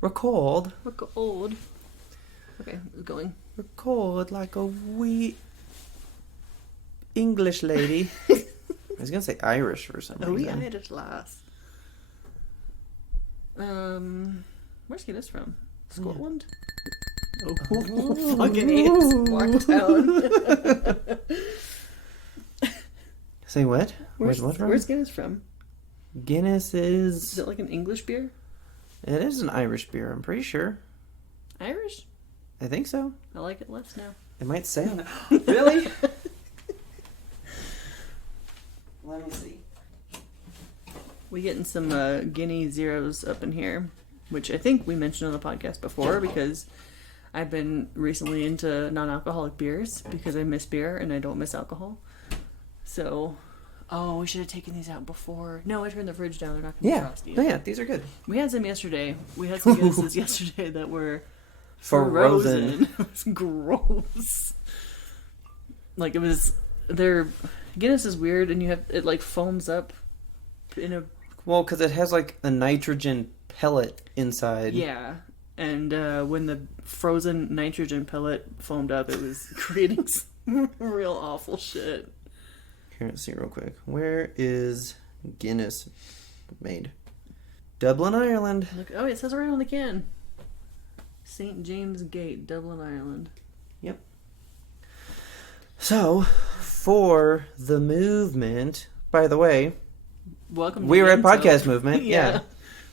Record. Record. Okay, going. Record like a wee English lady. I was going to say Irish for some reason. A wee Irish lass. Where's Guinness from? Scotland? Oh, fucking it's Marktown. Say what? Where's what from? Where's Guinness from? Guinness is... Is it like an English beer? It is an Irish beer, I'm pretty sure. Irish? I think so. I like it less now. It might say on it. Really? Let me see. We getting some Guinea Zeros up in here, which I think we mentioned on the podcast before because I've been recently into non-alcoholic beers because I miss beer and I don't miss alcohol. So, we should have taken these out before. No, I turned the fridge down. They're not going to be frosty. Oh, yeah, these are good. We had some yesterday. We had some Guinnesses yesterday that were Frozen. It was gross. Like it was, Guinness is weird, and it like foams up in a. Well, because it has like a nitrogen pellet inside. Yeah, and when the frozen nitrogen pellet foamed up, it was creating some real awful shit. Here, let's see real quick. Where is Guinness made? Dublin, Ireland. Look, it says right on the can. St. James Gate, Dublin, Ireland. Yep. So, for the movement, by the way, welcome to we were the at Podcast Movement. Yeah.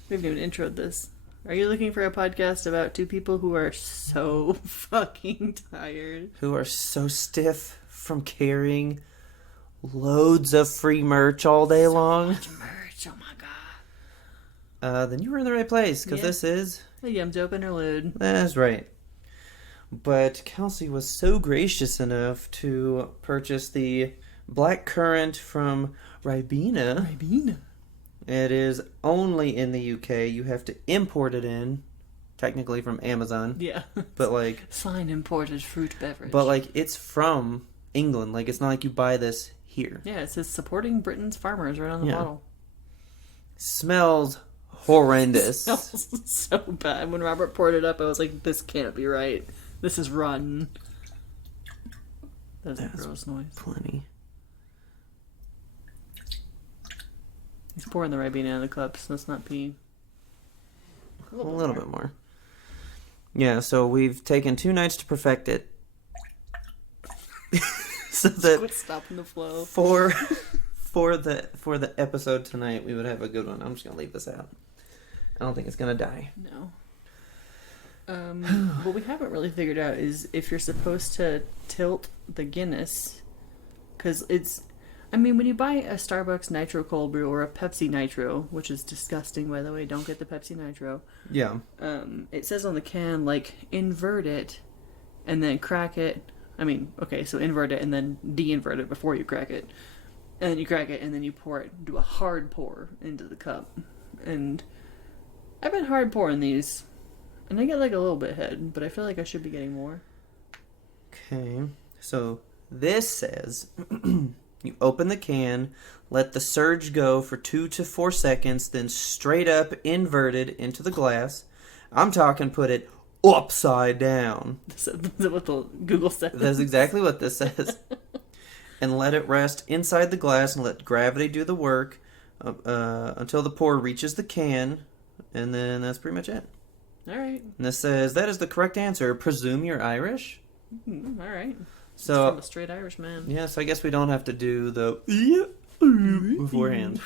We haven't even introed this. Are you looking for a podcast about two people who are so fucking tired? Who are so stiff from carrying loads of free merch all day long. Much merch, oh my god. Then you were in the right place, because this is... a YMBToAP Interlude. That's right. But Kelsey was so gracious enough to purchase the black currant from Ribena. It is only in the UK. You have to import it in, technically from Amazon. Yeah. But like... fine imported fruit beverage. But like, it's from England. Like, it's not like you buy this here. Yeah, it says supporting Britain's farmers right on the bottle. Smells horrendous. Smells so bad. When Robert poured it up, I was like, this can't be right. This is rotten. That's a gross noise. Plenty. He's pouring the Ribena in the cups. Let's not be... A little bit more. Yeah, so we've taken 2 nights to perfect it. So that quit stopping the flow. For the episode tonight, we would have a good one. I'm just gonna leave this out. I don't think it's gonna die. No. What we haven't really figured out is if you're supposed to tilt the Guinness, because it's. I mean, when you buy a Starbucks Nitro Cold Brew or a Pepsi Nitro, which is disgusting, by the way, don't get the Pepsi Nitro. Yeah. It says on the can, like, invert it and then crack it. I mean, okay, so invert it and then de-invert it before you crack it. And then you crack it and then you pour it, do a hard pour into the cup. And I've been hard pouring these, and I get like a little bit ahead, but I feel like I should be getting more. Okay, so this says... You open the can, let the surge go for 2 to 4 seconds, then straight up inverted into the glass. I'm talking put it upside down. Is that what the Google says? That's exactly what this says. And let it rest inside the glass and let gravity do the work until the pour reaches the can. And then that's pretty much it. All right. And this says, that is the correct answer. Presume you're Irish? All right. So, from a straight Irish man. Yeah, so I guess we don't have to do the beforehand.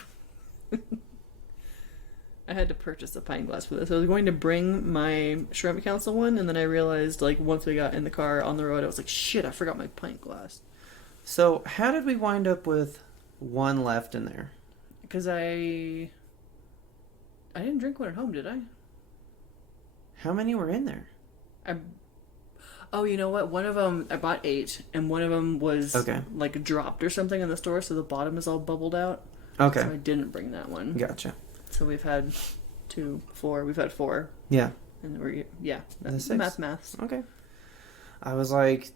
I had to purchase a pint glass for this. I was going to bring my Shrimp Council one, and then I realized, like, once we got in the car on the road, I was like, shit, I forgot my pint glass. So, how did we wind up with one left in there? Because I didn't drink one at home, did I? How many were in there? Oh, you know what? One of them, I bought 8, and one of them was, okay, like, dropped or something in the store, so the bottom is all bubbled out. Okay. So I didn't bring that one. Gotcha. So we've had 2, 4. We've had 4. Yeah. And we're, That's maths. Okay. I was like,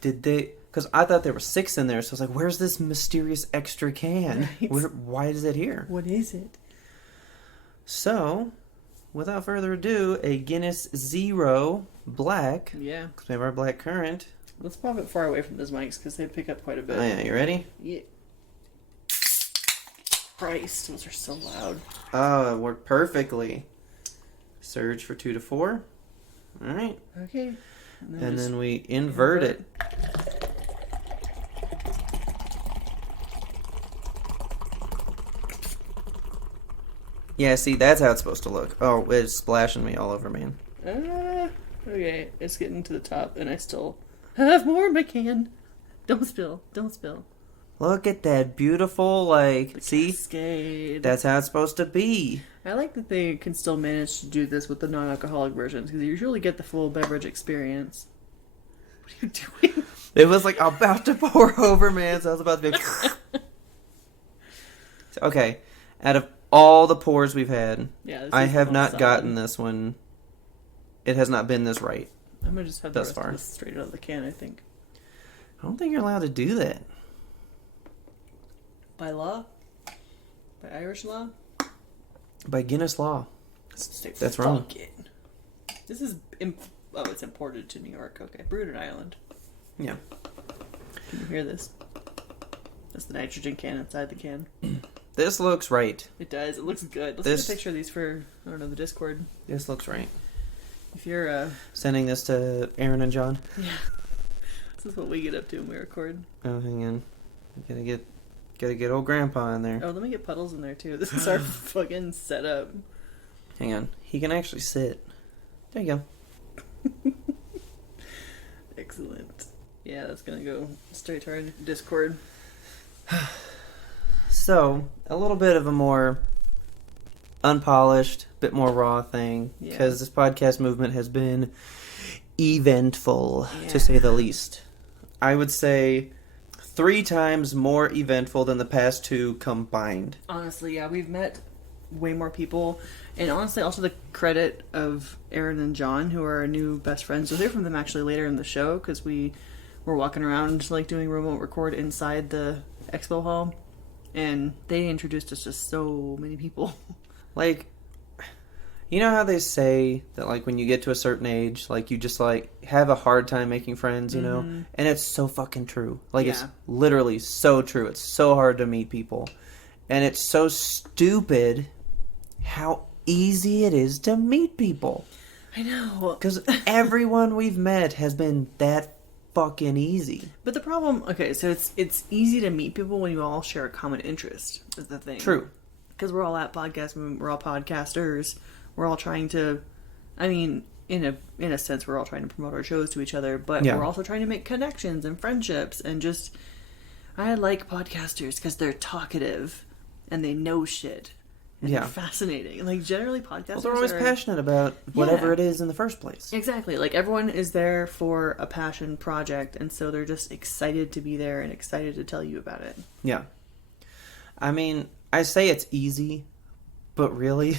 did they... Because I thought there were 6 in there, so I was like, where's this mysterious extra can? Right. Why is it here? What is it? So, without further ado, a Guinness Zero Black. Yeah. Because we have our black currant. Let's pop it far away from those mics because they pick up quite a bit. Oh, yeah. You ready? Yeah. Christ, those are so loud. Oh, it worked perfectly. Surge for 2 to 4. All right. Okay. And then we invert it. Yeah, see, that's how it's supposed to look. Oh, it's splashing me all over, man. Okay, it's getting to the top, and I still have more in my can. Don't spill. Don't spill. Look at that beautiful, like, see? Cascade. That's how it's supposed to be. I like that they can still manage to do this with the non-alcoholic versions, because you usually get the full beverage experience. What are you doing? It was, like, about to pour over, man, so I was about to be... Okay, out of all the pours we've had, I have not gotten this one. It has not been this right. I'm going to just have the rest of this straight out of the can, I think. I don't think you're allowed to do that. By law? By Irish law? By Guinness law. That's wrong. This is... it's imported to New York. Okay. Brewed in Ireland. Yeah. Can you hear this? That's the nitrogen can inside the can. This looks right. It does. It looks good. Let's get a picture of these for, I don't know, the Discord. This looks right. If you're, sending this to Aaron and John? Yeah. This is what we get up to when we record. Oh, hang on. Gotta get old Grandpa in there. Oh, let me get Puddles in there, too. This is our fucking setup. Hang on. He can actually sit. There you go. Excellent. Yeah, that's gonna go straight to our Discord. So, a little bit of a more unpolished, bit more raw thing. Because this podcast movement has been eventful, to say the least. I would say 3 times more eventful than the past 2 combined. Honestly, yeah, we've met way more people. And honestly, also the credit of Aaron and John, who are our new best friends. You'll hear from them actually later in the show, because we were walking around, like, doing remote record inside the expo hall. And they introduced us to so many people. Like, you know how they say that, like, when you get to a certain age, like, you just, like, have a hard time making friends, you know? And it's so fucking true. Like, it's literally so true. It's so hard to meet people. And it's so stupid how easy it is to meet people. I know. Because everyone we've met has been that fucking easy. But the problem, okay, so it's easy to meet people when you all share a common interest, is the thing. True. Because we're all at podcast, we're all podcasters. We're all trying to, I mean, in a sense, we're all trying to promote our shows to each other, but we're also trying to make connections and friendships, and just, I like podcasters because they're talkative and they know shit. And they're fascinating. Like, generally, podcasters Well, they're always passionate about whatever it is in the first place. Exactly. Like, everyone is there for a passion project, and so they're just excited to be there and excited to tell you about it. Yeah. I mean, I say it's easy, but really,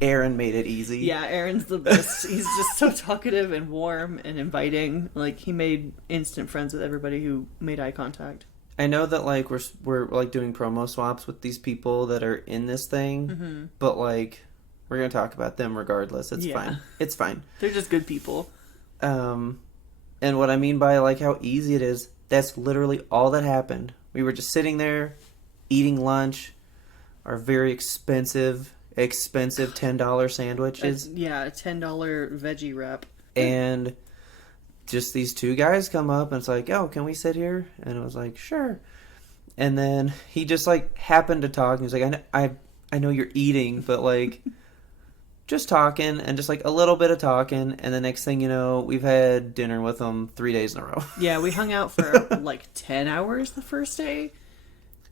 Aaron made it easy. Yeah, Aaron's the best. He's just so talkative and warm and inviting. Like, he made instant friends with everybody who made eye contact. I know that, like, we're like doing promo swaps with these people that are in this thing, but, like, we're gonna talk about them regardless. It's fine. It's fine. They're just good people. And what I mean by, like, how easy it is, that's literally all that happened. We were just sitting there, eating lunch, our very expensive $10 sandwiches. A $10 veggie wrap. And just these 2 guys come up and it's like, oh, can we sit here? And I was like, sure. And then he just, like, happened to talk. And he was like, I know you're eating, but, like, just talking and just, like, a little bit of talking. And the next thing you know, we've had dinner with them 3 days in a row. Yeah, we hung out for, like, 10 hours the first day.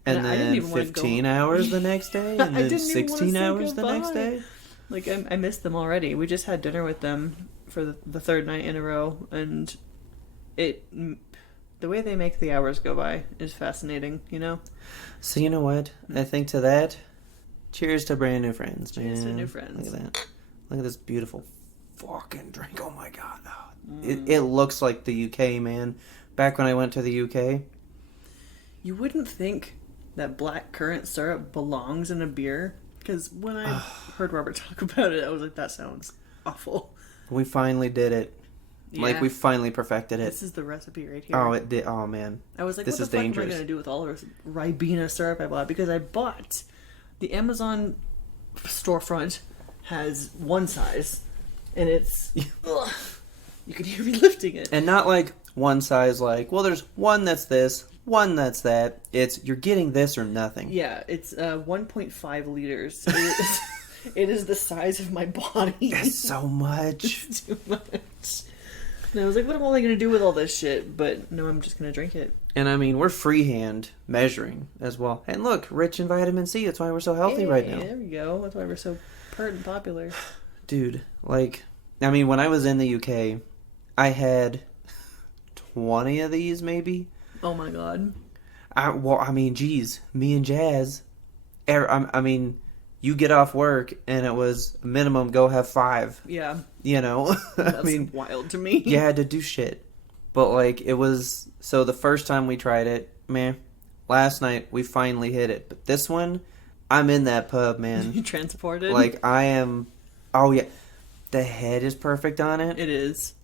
And then 15 hours the next day. And then 16 hours the next day. Like, I missed them already. We just had dinner with them for the 3rd night in a row. And the way they make the hours go by is fascinating, you know? So you know what? I think to that, cheers to brand new friends, man. Cheers to new friends. Look at that. Look at this beautiful fucking drink. Oh my god. Oh, it looks like the UK, man. Back when I went to the UK. You wouldn't think that black currant syrup belongs in a beer, Because when I heard Robert talk about it, I was like, that sounds awful. We finally did it. Yeah. Like, we finally perfected it. This is the recipe right here. Oh, it did. Oh, man. I was like, this what the is fuck dangerous. am I going to do with all this Ribena syrup I bought? Because I bought the Amazon storefront has one size, and it's ugh, you can hear me lifting it. And not like one size, like, well, there's one that's this, one that's that. It's, you're getting this or nothing. Yeah, it's 1.5 liters. It is the size of my body. That's so much. It's too much. And I was like, what am I going to do with all this shit? But no, I'm just going to drink it. And I mean, we're freehand measuring as well. And look, rich in vitamin C. That's why we're so healthy right now. There we go. That's why we're so pert and popular. Dude, like, I mean, when I was in the UK, I had 20 of these, maybe. Oh my god. I mean, geez, me and Jazz, I mean, you get off work and it was minimum go have 5. Yeah. You know? That's I mean, wild to me. you had to do shit. But, like, it was, so the first time we tried it, man, last night we finally hit it. But this one, I'm in that pub, man. You transported? Like, I am, oh yeah, the head is perfect on it. It is.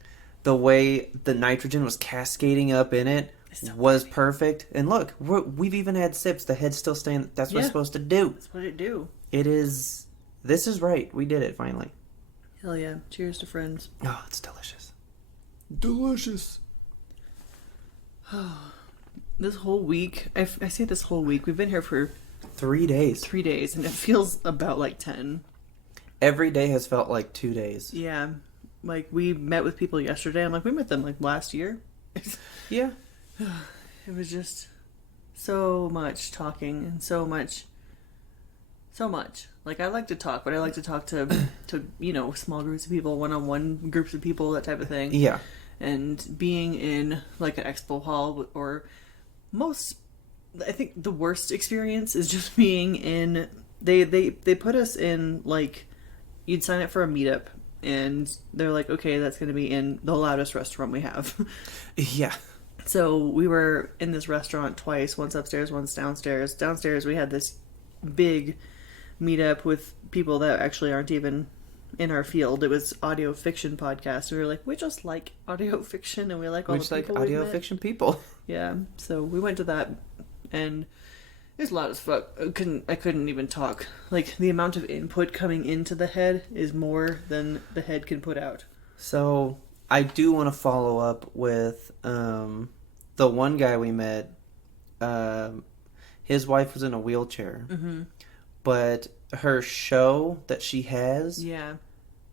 The way the nitrogen was cascading up in it was perfect. And look, we've even had sips. The head's still staying. That's what it's supposed to do. That's what it do. It is. This is right. We did it finally. Hell yeah. Cheers to friends. Oh, it's delicious. Delicious. This whole week, I say this whole week, we've been here for 3 days. 3 days, and it feels about like 10. Every day has felt like 2 days. Yeah. Like, we met with people yesterday. I'm like, we met them like last year. Yeah. It was just so much talking and so much. Like, I like to talk, but I like to talk to small groups of people, one-on-one groups of people, that type of thing. Yeah. And being in, like, an expo hall, or I think the worst experience is just being in, they put us in, like, you'd sign up for a meetup, and they're like, okay, that's going to be in the loudest restaurant we have. Yeah. So we were in this restaurant twice, once upstairs, once downstairs. Downstairs we had this big meetup with people that actually aren't even in our field. It was audio fiction podcast. We were like, we just like audio fiction, and we like all the people like audio met. fiction people. Yeah, so we went to that, and it was loud as fuck. I couldn't even talk. Like, the amount of input coming into the head is more than the head can put out. So I do want to follow up with the one guy we met. His wife was in a wheelchair, but her show that she has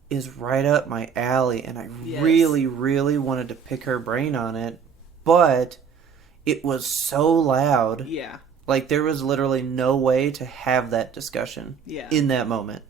is right up my alley, and I really, really wanted to pick her brain on it, but it was so loud. Yeah. Like, there was literally no way to have that discussion in that moment.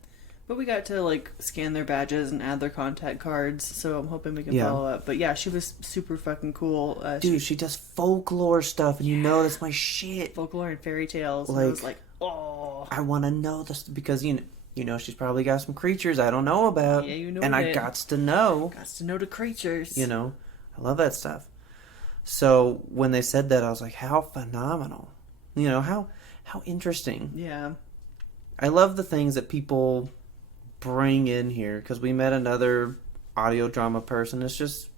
But we got to, like, scan their badges and add their contact cards, so I'm hoping we can follow up. But yeah, she was super fucking cool. Dude, she does folklore stuff, and you know that's my shit. Folklore and fairy tales. Like, and I was like, oh. I want to know this, because, you know, she's probably got some creatures I don't know about. Yeah, you know and I got to know. Got to know the creatures. You know, I love that stuff. So when they said that, I was like, how phenomenal. You know, how interesting. Yeah. I love the things that people bring in here, because we met another audio drama person. It's just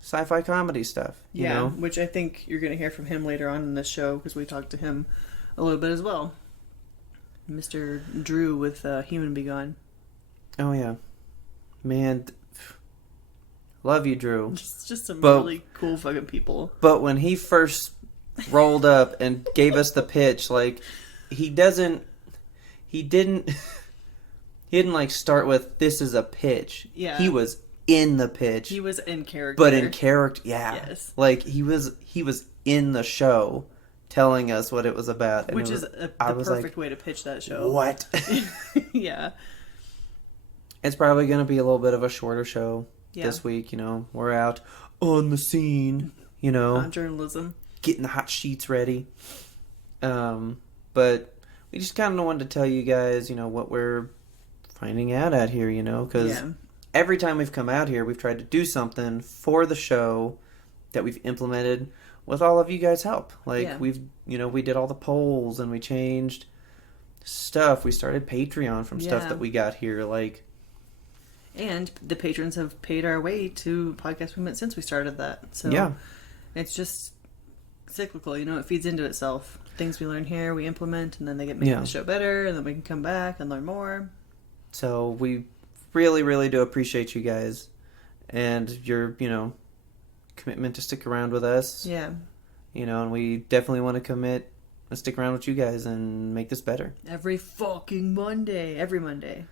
sci-fi comedy stuff, you know? Which I think you're going to hear from him later on in this show, because we talked to him a little bit as well. Mr. Drew with Human Be Gone. Oh, yeah. Man, love you, Drew. Just some really cool fucking people. But when he first rolled up and gave us the pitch, like, he didn't like start with, this is a pitch. Yeah. He was in the pitch. He was in character. But in character, yeah. Yes. Like, he was in the show telling us what it was about. And which is the perfect way to pitch that show. What? Yeah. It's probably going to be a little bit of a shorter show this week, you know. We're out on the scene, you know. On journalism. Getting the hot sheets ready. But we just kind of wanted to tell you guys, you know, what we're finding out here, you know, because every time we've come out here, we've tried to do something for the show that we've implemented with all of you guys' help. Like, we did all the polls, and we changed stuff. We started Patreon from stuff Yeah. that we got here. Like, And the patrons have paid our way to Podcast Movement since we started that. So yeah. it's just cyclical, you know, it feeds into itself. Things we learn here, we implement, and then they get making the show better, and then we can come back and learn more. So we really, really do appreciate you guys and your, commitment to stick around with us. Yeah. And we definitely want to commit and stick around with you guys and make this better. Every fucking Monday. Every Monday.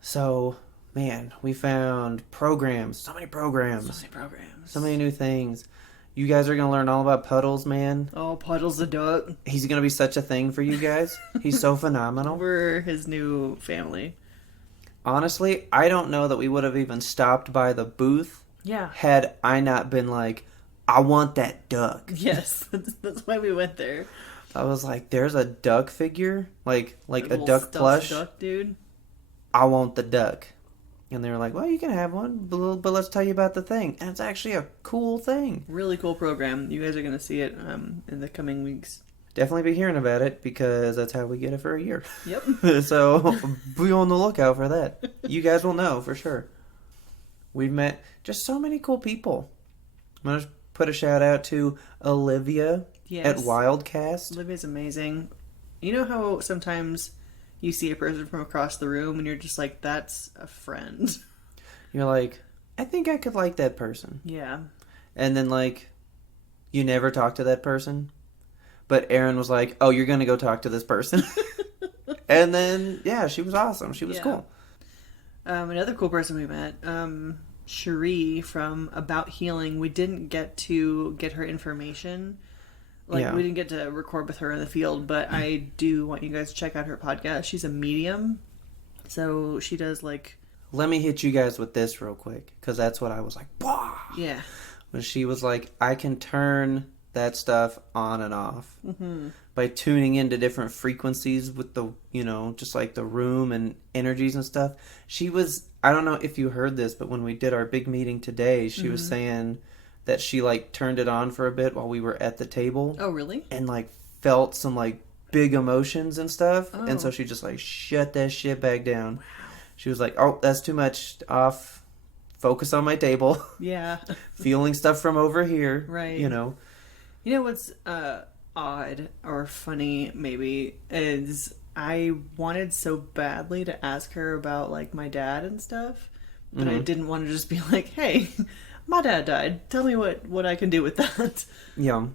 So, man, we found programs. So many programs. So many new things. You guys are going to learn all about Puddles, man. Oh, Puddles the duck. He's going to be such a thing for you guys. He's so phenomenal. We're his new family. Honestly, I don't know that we would have even stopped by the booth had I not been like, I want that duck. Yes, that's why we went there. I was like, there's a duck figure, like a duck stuffed plush. Duck, dude. I want the duck. And they were like, well, you can have one, but let's tell you about the thing. And it's actually a cool thing. Really cool program. You guys are going to see it in the coming weeks. Definitely be hearing about it because that's how we get it for a year. Yep. So be on the lookout for that. You guys will know for sure. We've met just so many cool people. I'm going to put a shout out to Olivia at Wildcast. Olivia's amazing. You know how sometimes you see a person from across the room and you're just like, that's a friend. You're like, I think I could like that person. Yeah. And then, like, you never talk to that person. But Erin was like, oh, you're going to go talk to this person. And then, yeah, she was awesome. She was cool. Another cool person we met, Cherie from About Healing. We didn't get to get her information. We didn't get to record with her in the field, but I do want you guys to check out her podcast. She's a medium. So she does, like... Let me hit you guys with this real quick, because that's what I was like, bah! Yeah. When she was like, I can turn that stuff on and off by tuning into different frequencies with the, just like the room and energies and stuff. She was, I don't know if you heard this, but when we did our big meeting today, she was saying that she like turned it on for a bit while we were at the table. Oh, really? And like felt some like big emotions and stuff. Oh. And so she just like shut that shit back down. Wow. She was like, oh, that's too much. Off. Focus on my table. Yeah. Feeling stuff from over here. Right. You know what's odd or funny maybe is I wanted so badly to ask her about like my dad and stuff, but I didn't want to just be like, hey, my dad died. Tell me what I can do with that. Yeah.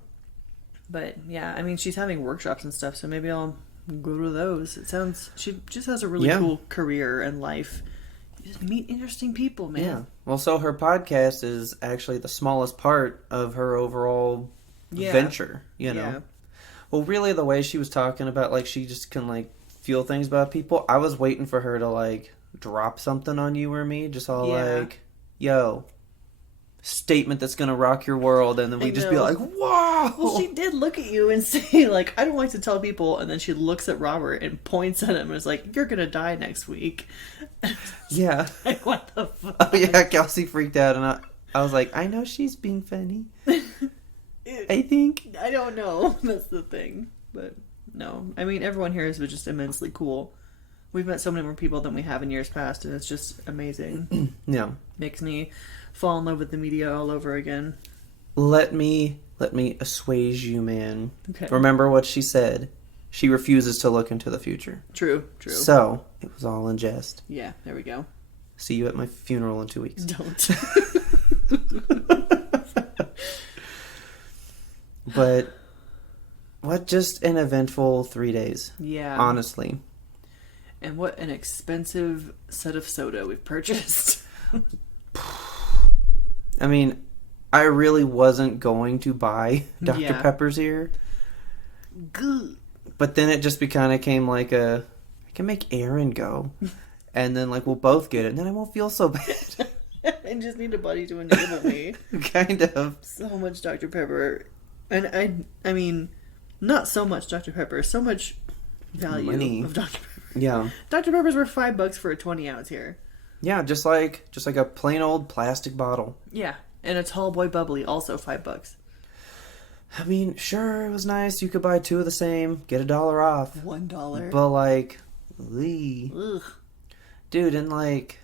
But yeah, I mean, she's having workshops and stuff, so maybe I'll go to those. It sounds, she just has a really cool career and life. You just meet interesting people, man. Yeah. Well, so her podcast is actually the smallest part of her overall venture, Yeah. Well, really the way she was talking about, like, she just can, like, feel things about people. I was waiting for her to, like, drop something on you or me. Just all like, yo, statement that's going to rock your world. And then we just be like, wow. Well, she did look at you and say, like, I don't like to tell people. And then she looks at Robert and points at him and is like, you're going to die next week. Yeah. Like, what the fuck? Oh, yeah, Kelsey freaked out. And I was like, I know she's being funny. I think. I don't know. That's the thing. But no. I mean, everyone here is just immensely cool. We've met so many more people than we have in years past, and it's just amazing. Yeah. Makes me fall in love with the media all over again. Let me assuage you, man. Okay. Remember what she said. She refuses to look into the future. True. So, it was all in jest. Yeah, there we go. See you at my funeral in 2 weeks. Don't. But what just an eventful 3 days. Yeah. Honestly. And what an expensive set of soda we've purchased. I mean, I really wasn't going to buy Dr. Pepper's here. Good. But then it just kind of came like I can make Aaron go. And then like we'll both get it. And then I won't feel so bad. I just need a buddy to enable me. Kind of. So much Dr. Pepper. And I mean, not so much Dr. Pepper, so much value of Dr. Pepper. Yeah. Dr. Peppers were $5 for a 20-ounce here. Yeah, just like a plain old plastic bottle. Yeah, and a tall boy bubbly, also $5. I mean, sure, it was nice. You could buy 2 of the same, get $1 off. $1. But like, lee. Ugh. Dude, and like,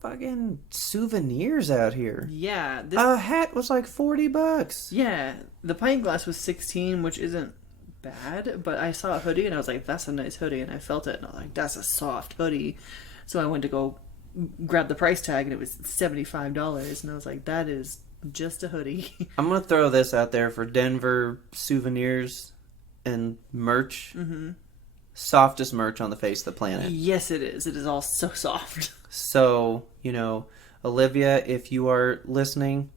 fucking souvenirs out here. Yeah. A hat was like $40. Yeah. The pint glass was 16, which isn't bad, but I saw a hoodie and I was like, that's a nice hoodie, and I felt it and I was like, that's a soft hoodie. So I went to go grab the price tag and it was $75, and I was like, that is just a hoodie. I'm gonna throw this out there for Denver souvenirs and merch. Mm-hmm. Softest merch on the face of the planet. Yes, it is. It is all so soft. So, Olivia, if you are listening,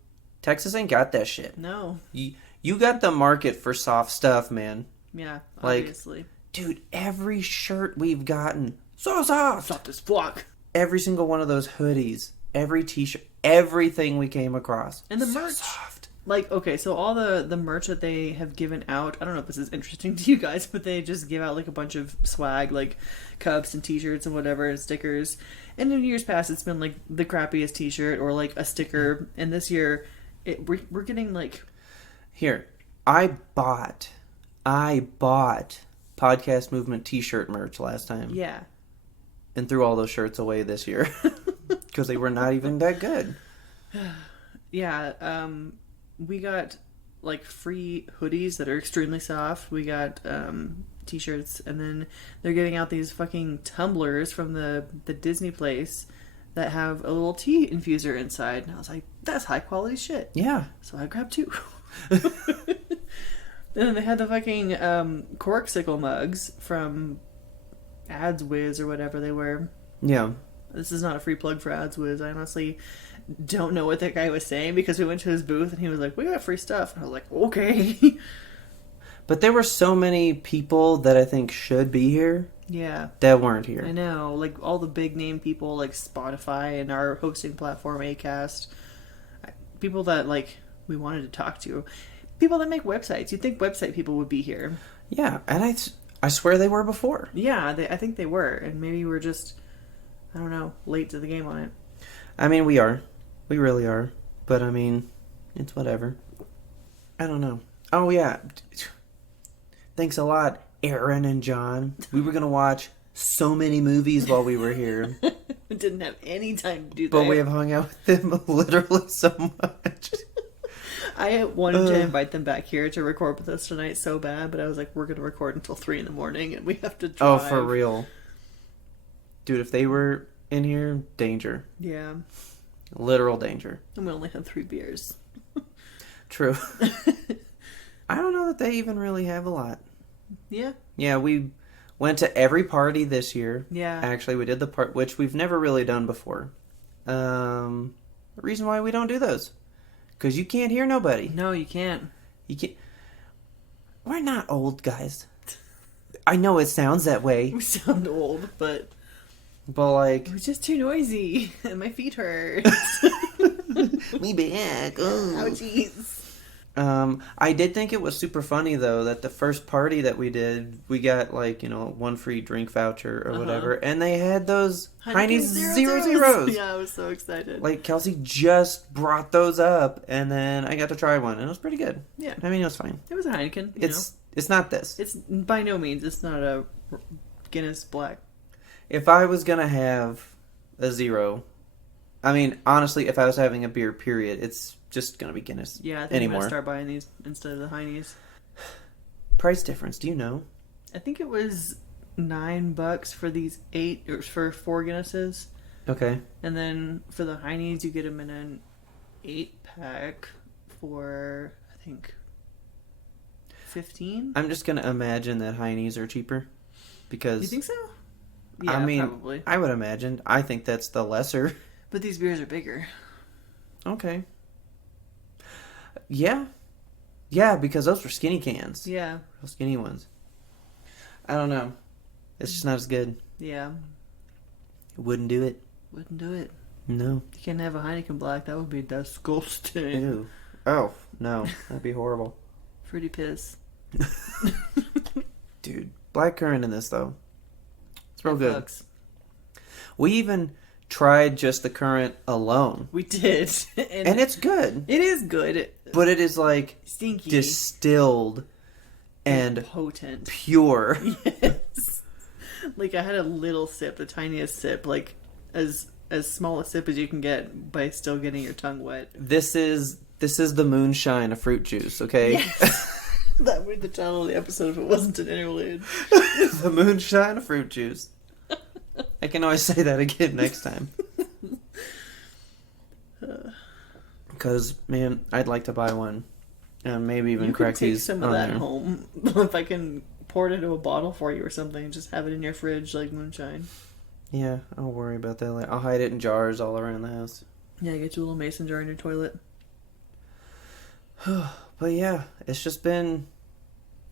Texas ain't got that shit. No. You got the market for soft stuff, man. Yeah, like, obviously. Dude, every shirt we've gotten, so soft. Soft as fuck. Every single one of those hoodies, every t-shirt, everything we came across. And the so merch. Soft. Like, okay, so all the merch that they have given out, I don't know if this is interesting to you guys, but they just give out like a bunch of swag, like cups and t-shirts and whatever, and stickers. And in years past, it's been like the crappiest t-shirt or like a sticker. And this year, we're getting like... Here, I bought Podcast Movement t-shirt merch last time. Yeah. And threw all those shirts away this year. Because they were not even that good. Yeah, we got like free hoodies that are extremely soft. We got t-shirts, and then they're giving out these fucking tumblers from the Disney place that have a little tea infuser inside. And I was like, that's high quality shit. Yeah. So I grabbed 2. Then they had the fucking Corksicle mugs from AdsWiz or whatever they were. Yeah. This is not a free plug for AdsWiz. I honestly don't know what that guy was saying, because we went to his booth and he was like, we got free stuff. And I was like, okay. But there were so many people that I think should be here Yeah. that weren't here. I know. Like all the big name people like Spotify and our hosting platform, Acast. People that like we wanted to talk to. People that make websites. You'd think website people would be here. Yeah, and I swear they were before. Yeah, I think they were. And maybe we're just, I don't know, late to the game on it. I mean, we are. We really are. But, I mean, it's whatever. I don't know. Oh, yeah. Thanks a lot, Aaron and John. We were going to watch so many movies while we were here. We didn't have any time to do that. But we have hung out with them literally so much. I wanted to invite them back here to record with us tonight so bad, but I was like, we're going to record until 3 a.m. and we have to drive. Oh, for real. Dude, if they were in here, danger. Yeah. Literal danger. And we only had 3 beers. True. I don't know that they even really have a lot. Yeah. Yeah, we went to every party this year. Yeah. Actually, we did the part, which we've never really done before. The reason why we don't do those. Because you can't hear nobody. No, you can't. You can't. We're not old, guys. I know it sounds that way. We sound old, but like... it was just too noisy. And my feet hurt. Me back. Oh. Ouchies. I did think it was super funny, though, that the first party that we did, we got, like, 1 free drink voucher or whatever, and they had those Heine's Zero Zeros. Yeah, I was so excited. Like, Kelsey just brought those up, and then I got to try one, and it was pretty good. Yeah. I mean, it was fine. It was a Heineken. It's not this. It's by no means, it's not a Guinness Black. If I was going to have a zero, I mean, honestly, if I was having a beer, period, it's just going to be Guinness. Yeah, I think I'm going to start buying these instead of the Heine's. Price difference, do you know? I think it was $9 for these 8, or for 4 Guinnesses. Okay. And then for the Heine's, you get them in an 8-pack for, I think, $15. I'm just going to imagine that Heine's are cheaper. Because... You think so? Yeah, I mean, probably. I would imagine. I think that's the lesser. But these beers are bigger. Okay. Yeah. Yeah, because those were skinny cans. Yeah. Those skinny ones. I don't know. It's just not as good. Yeah. Wouldn't do it. Wouldn't do it. No. You can't have a Heineken Black. That would be disgusting. Ew. Oh, no. That'd be horrible. Fruity piss. Dude. Blackcurrant in this, though. It's real good. Sucks. We even tried just the currant alone. We did. And it's good. It is good. But it is like stinky, distilled and potent, pure. Yes. Like I had a little sip, the tiniest sip, like as small a sip as you can get by still getting your tongue wet. This is the moonshine of fruit juice, okay? Yes. That would be the title of the episode if it wasn't an interlude. The moonshine of fruit juice. I can always say that again next time. Because, man, I'd like to buy one. And maybe even crack these some of that home. If I can pour it into a bottle for you or something, just have it in your fridge like moonshine. Yeah, I'll worry about that later. I'll hide it in jars all around the house. Yeah, get you a little mason jar in your toilet. But yeah, it's been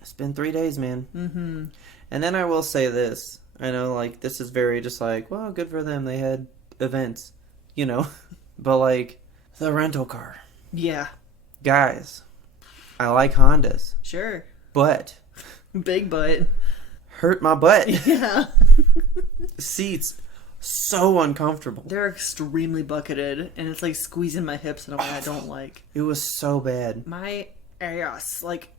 3 days, man. Mm-hmm. And then I will say this. I know, like, this is very just like, well, good for them. They had events, you know. But, like, the rental car. Yeah. Guys, I like Hondas. Sure. But. Big butt. Hurt my butt. Yeah. Seats, so uncomfortable. They're extremely bucketed, and it's like squeezing my hips in a way I don't like. It was so bad. My ass. Like,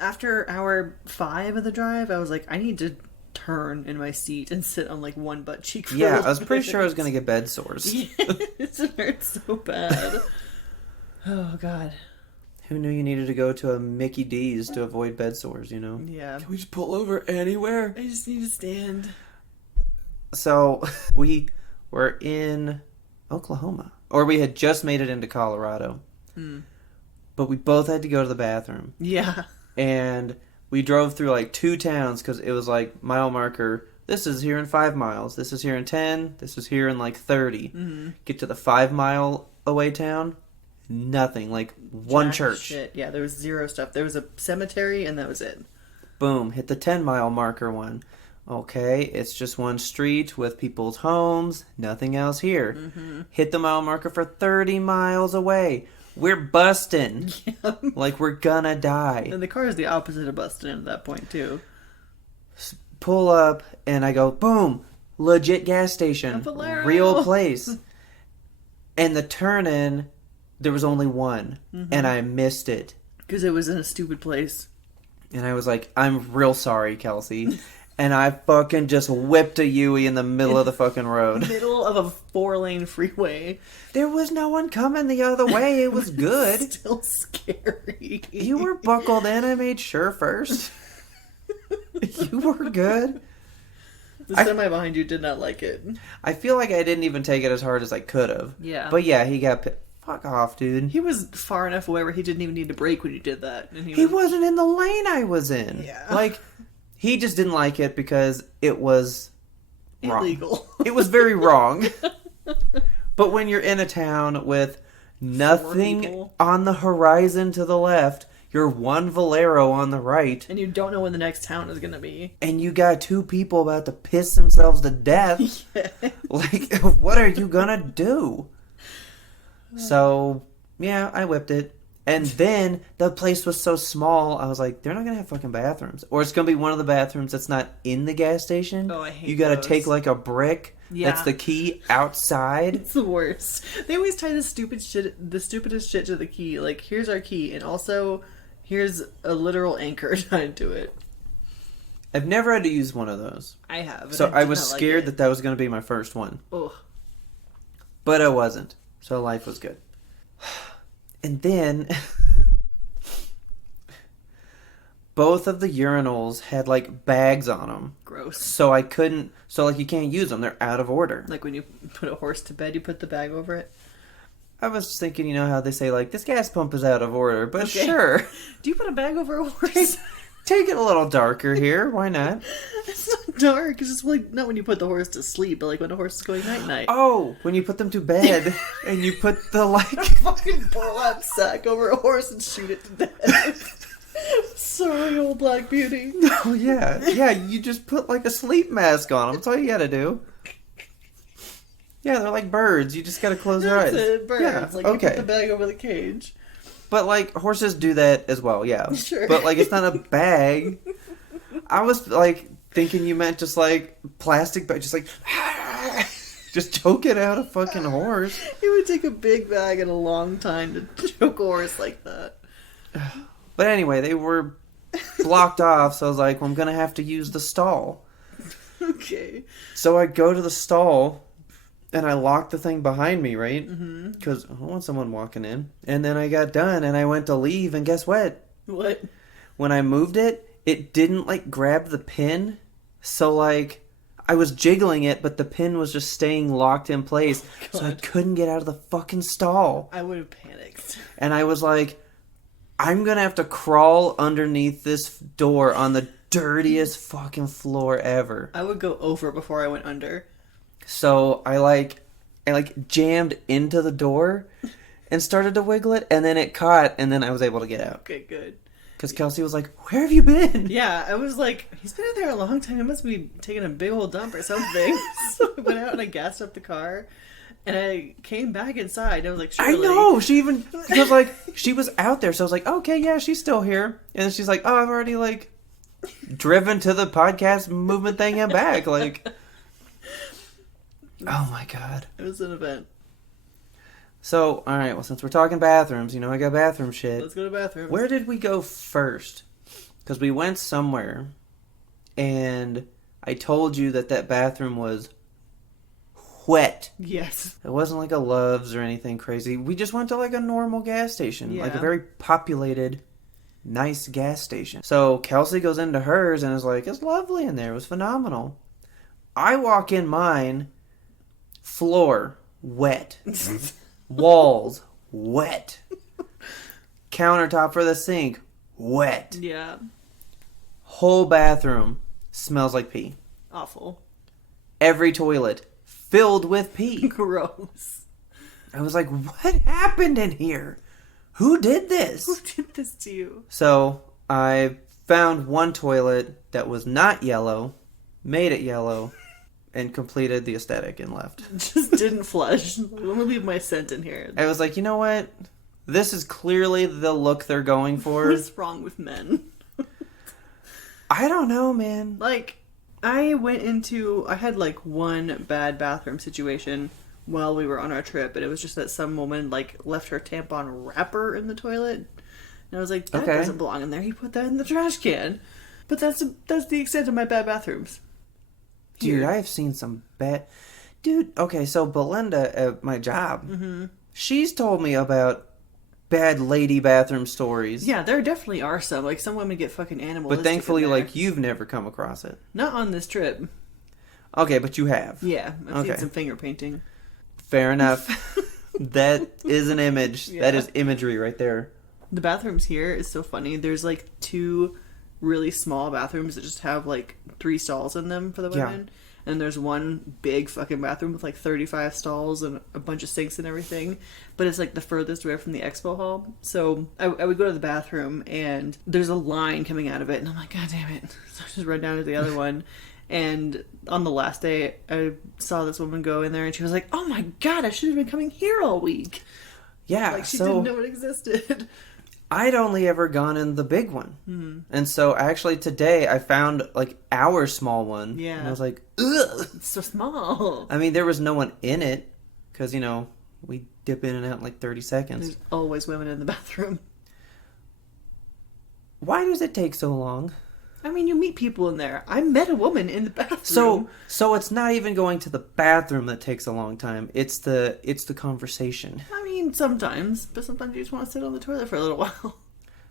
after hour 5 of the drive, I was like, I need to turn in my seat and sit on like one butt cheek for I was pretty sure I was going to get bed sores. Yes, it hurts so bad. Oh, God. Who knew you needed to go to a Mickey D's to avoid bed sores, you know? Yeah. Can we just pull over anywhere? I just need to stand. So, we were in Oklahoma. Or we had just made it into Colorado. Mm. But we both had to go to the bathroom. Yeah. And we drove through like 2 towns because it was like mile marker. This is here in 5 miles. This is here in 10. This is here in like 30. Mm-hmm. Get to the 5 mile away town. Nothing. Like one Jack church. Shit. Yeah, there was zero stuff. There was a cemetery and that was it. Boom. Hit the 10 mile marker one. Okay, it's just one street with people's homes. Nothing else here. Mm-hmm. Hit the mile marker for 30 miles away. We're busting. Yeah. Like we're gonna die. And the car is the opposite of busting at that point, too. Pull up, and I go, boom, legit gas station. Valero. Real place. And the turn-in, there was only one. Mm-hmm. And I missed it. Because it was in a stupid place. And I was like, I'm real sorry, Kelsey. And I fucking just whipped a Yui in the middle of the fucking road. Middle of a 4-lane freeway. There was no one coming the other way. It was good. Still scary. You were buckled in. I made sure first. You were good. The semi behind you did not like it. I feel like I didn't even take it as hard as I could have. Yeah. But yeah, he got... Fuck off, dude. He was far enough away where he didn't even need to brake when you did that. And he wasn't in the lane I was in. Yeah. Like, he just didn't like it because it was wrong. Illegal. It was very wrong. But when you're in a town with nothing on the horizon to the left, you're one Valero on the right. And you don't know when the next town is going to be. And you got 2 people about to piss themselves to death. Yeah. Like, what are you gonna do? So, yeah, I whipped it. And then the place was so small, I was like, they're not going to have fucking bathrooms. Or it's going to be one of the bathrooms that's not in the gas station. Oh, I hate You got to those. take like a brick. Yeah. That's the key outside. It's the worst. They always tie the stupidest shit to the key. Like, here's our key, and also here's a literal anchor tied to it. I've never had to use one of those. I have. So I was scared that was going to be my first one. Ugh. But I wasn't. So life was good. And then both of the urinals had like bags on them. Gross. So I couldn't, so like you can't use them. They're out of order. Like when you put a horse to bed, you put the bag over it? I was thinking, you know how they say like this gas pump is out of order, but Okay. sure. Do you put a bag over a horse? Take it a little darker here. Why not? It's not dark. It's just like, not when you put the horse to sleep, but like when the horse is going night-night. Oh, when you put them to bed and you put the like Fucking burlap sack over a horse and shoot it to death. Sorry, old Black Beauty. Oh yeah. Yeah, you just put like a sleep mask on them. That's all you gotta do. Yeah, they're like birds. You just gotta close your eyes. That's it, birds. Yeah, Like you okay. put the bag over the cage. But like horses do that as well, yeah. Sure. But like it's not a bag. I was like thinking you meant just like plastic bag, just like just choke it out a fucking horse. It would take a big bag and a long time to choke a horse like that. But anyway, they were blocked off, so I was like, well, I'm going to have to use the stall. Okay. So I go to the stall, and I lock the thing behind me, right? Because I don't want someone walking in. And then I got done, and I went to leave, and guess what? What? When I moved it, it didn't, like, grab the pin. So, like, I was jiggling it, but the pin was just staying locked in place. Oh, so I couldn't get out of the fucking stall. I would have panicked. And I was like, I'm going to have to crawl underneath this door on the dirtiest fucking floor ever. I would go over before I went under. So I jammed into the door and started to wiggle it, and then it caught, and then I was able to get out. Okay, good. Because Kelsey was like, where have you been? Yeah, I was like, he's been in there a long time. He must be taking a big old dump or something. So I went out and I gassed up the car. And I came back inside. I was like, surely. I know. She even was like, she was out there. So I was like, okay, yeah, she's still here. And then she's like, oh, I've already like driven to the podcast movement thing and back. Like, oh my God. It was an event. So, all right. Well, since we're talking bathrooms, I got bathroom shit. Let's go to bathrooms. Where did we go first? Because we went somewhere, and I told you that bathroom was wet. Yes. It wasn't like a Love's or anything crazy. We just went to like a normal gas station. Yeah. Like a very populated, nice gas station. So Kelsey goes into hers and is like, it's lovely in there. It was phenomenal. I walk in mine, floor, wet. Walls, wet. Countertop for the sink, wet. Yeah. Whole bathroom smells like pee. Awful. Every toilet filled with pee. Gross. I was like, what happened in here? Who did this? Who did this to you? So I found one toilet that was not yellow, made it yellow, and completed the aesthetic and left. Just didn't flush. Let me leave my scent in here. I was like, you know what? This is clearly the look they're going for. What is wrong with men? I don't know, man. Like, I had like one bad bathroom situation while we were on our trip, and it was just that some woman like left her tampon wrapper in the toilet. And I was like, that doesn't belong in there. He put that in the trash can. But that's the extent of my bad bathrooms. Dude, I have seen some bad... Dude, okay, so Belinda at my job, she's told me about bad lady bathroom stories. Yeah, there definitely are some. Like, some women get fucking animalistic. But thankfully, like, you've never come across it. Not on this trip. Okay, but you have. Yeah, I've seen some finger painting. Fair enough. That is an image. Yeah. That is imagery right there. The bathrooms here is so funny. There's, like, 2 really small bathrooms that just have, like, 3 stalls in them for the women. Yeah. And there's one big fucking bathroom with like 35 stalls and a bunch of sinks and everything. But it's like the furthest away from the expo hall. So I would go to the bathroom and there's a line coming out of it. And I'm like, God damn it. So I just run down to the other one. And on the last day, I saw this woman go in there and she was like, oh my God, I should have been coming here all week. Yeah. Like she didn't know it existed. I'd only ever gone in the big one. Mm-hmm. And so actually today I found like our small one. Yeah. And I was like, ugh. It's so small. I mean, there was no one in it because, we dip in and out in like 30 seconds. There's always women in the bathroom. Why does it take so long? I mean, you meet people in there. I met a woman in the bathroom. So it's not even going to the bathroom that takes a long time. It's the conversation. I mean, sometimes. But sometimes you just want to sit on the toilet for a little while.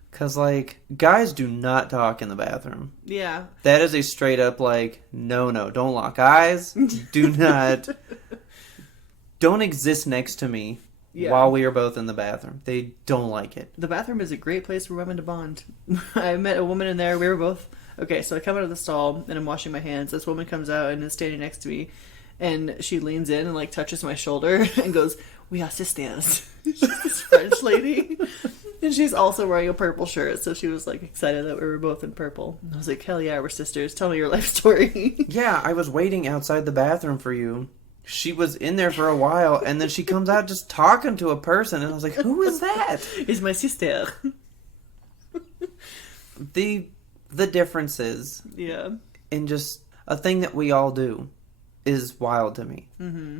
Because, like, guys do not talk in the bathroom. Yeah. That is a straight up, like, no, don't lock eyes. Do not. Don't exist next to me while we are both in the bathroom. They don't like it. The bathroom is a great place for women to bond. I met a woman in there. We were both... Okay, so I come out of the stall and I'm washing my hands. This woman comes out and is standing next to me. And she leans in and, like, touches my shoulder and goes, we are sisters. She's this French lady. And she's also wearing a purple shirt. So she was, like, excited that we were both in purple. And I was like, hell yeah, we're sisters. Tell me your life story. Yeah, I was waiting outside the bathroom for you. She was in there for a while, and then she comes out just talking to a person, and I was like, who is that? It's my sister. The differences in just a thing that we all do is wild to me. Mm-hmm.